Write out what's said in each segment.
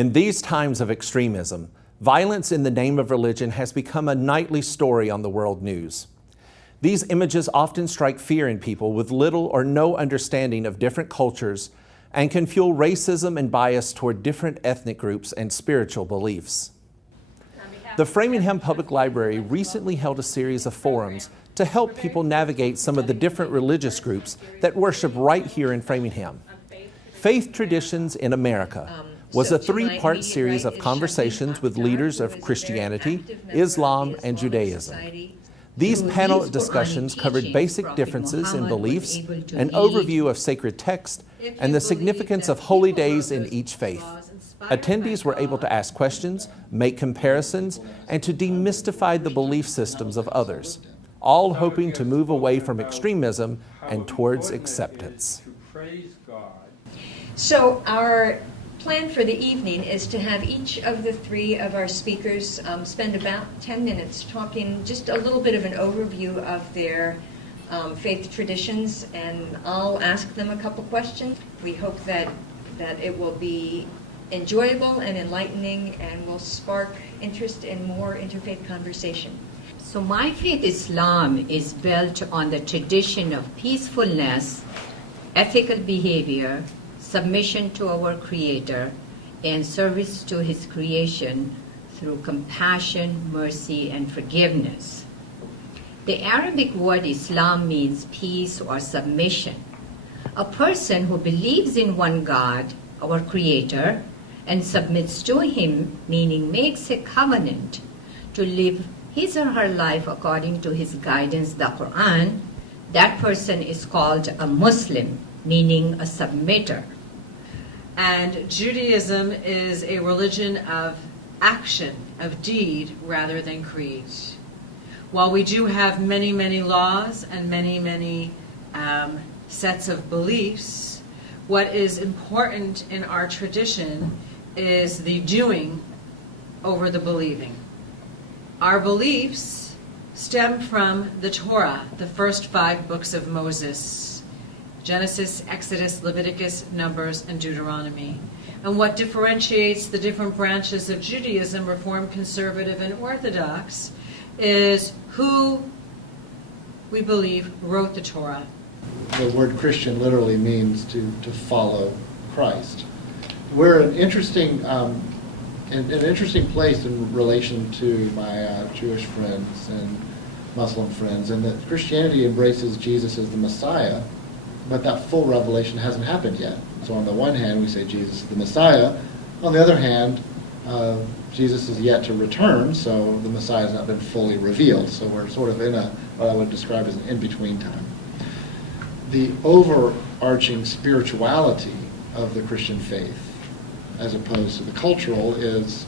In these times of extremism, violence in the name of religion has become a nightly story on the world news. These images often strike fear in people with little or no understanding of different cultures and can fuel racism and bias toward different ethnic groups and spiritual beliefs. The Framingham Public Library recently held a series of forums to help people navigate some of the different religious groups that worship right here in Framingham. Faith Traditions in America was a three-part series of conversations with leaders of Christianity, Islam, and Judaism. These panel discussions covered basic differences in beliefs, an overview of sacred text, and the significance of holy days in each faith. Attendees were able to ask questions, make comparisons, and to demystify the belief systems of others, all hoping to move away from extremism and towards acceptance. So our plan for the evening is to have each of the three of our speakers spend about 10 minutes talking just a little bit of an overview of their faith traditions, and I'll ask them a couple questions. We hope that it will be enjoyable and enlightening and will spark interest in more interfaith conversation. So my faith, Islam, is built on the tradition of peacefulness, ethical behavior, submission to our Creator, and service to His creation through compassion, mercy, and forgiveness. The Arabic word Islam means peace or submission. A person who believes in one God, our Creator, and submits to Him, meaning makes a covenant to live his or her life according to His guidance, the Quran, that person is called a Muslim, meaning a submitter. And Judaism is a religion of action, of deed, rather than creed. While we do have many, many laws and many sets of beliefs, what is important in our tradition is the doing over the believing. Our beliefs stem from the Torah, the first 5 books of Moses: Genesis, Exodus, Leviticus, Numbers, and Deuteronomy. And what differentiates the different branches of Judaism, Reform, Conservative, and Orthodox, is who we believe wrote the Torah. The word Christian literally means to follow Christ. We're an interesting place in relation to my Jewish friends and Muslim friends, and that Christianity embraces Jesus as the Messiah, but that full revelation hasn't happened yet. So on the one hand, we say Jesus is the Messiah. On the other hand, Jesus is yet to return, so the Messiah has not been fully revealed. So we're sort of in what I would describe as an in-between time. The overarching spirituality of the Christian faith, as opposed to the cultural, is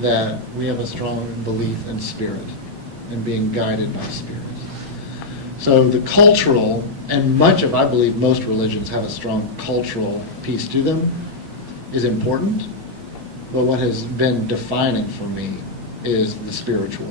that we have a strong belief in spirit and being guided by spirit. So the cultural, and much of, I believe, most religions have a strong cultural piece to them, is important. But what has been defining for me is the spiritual.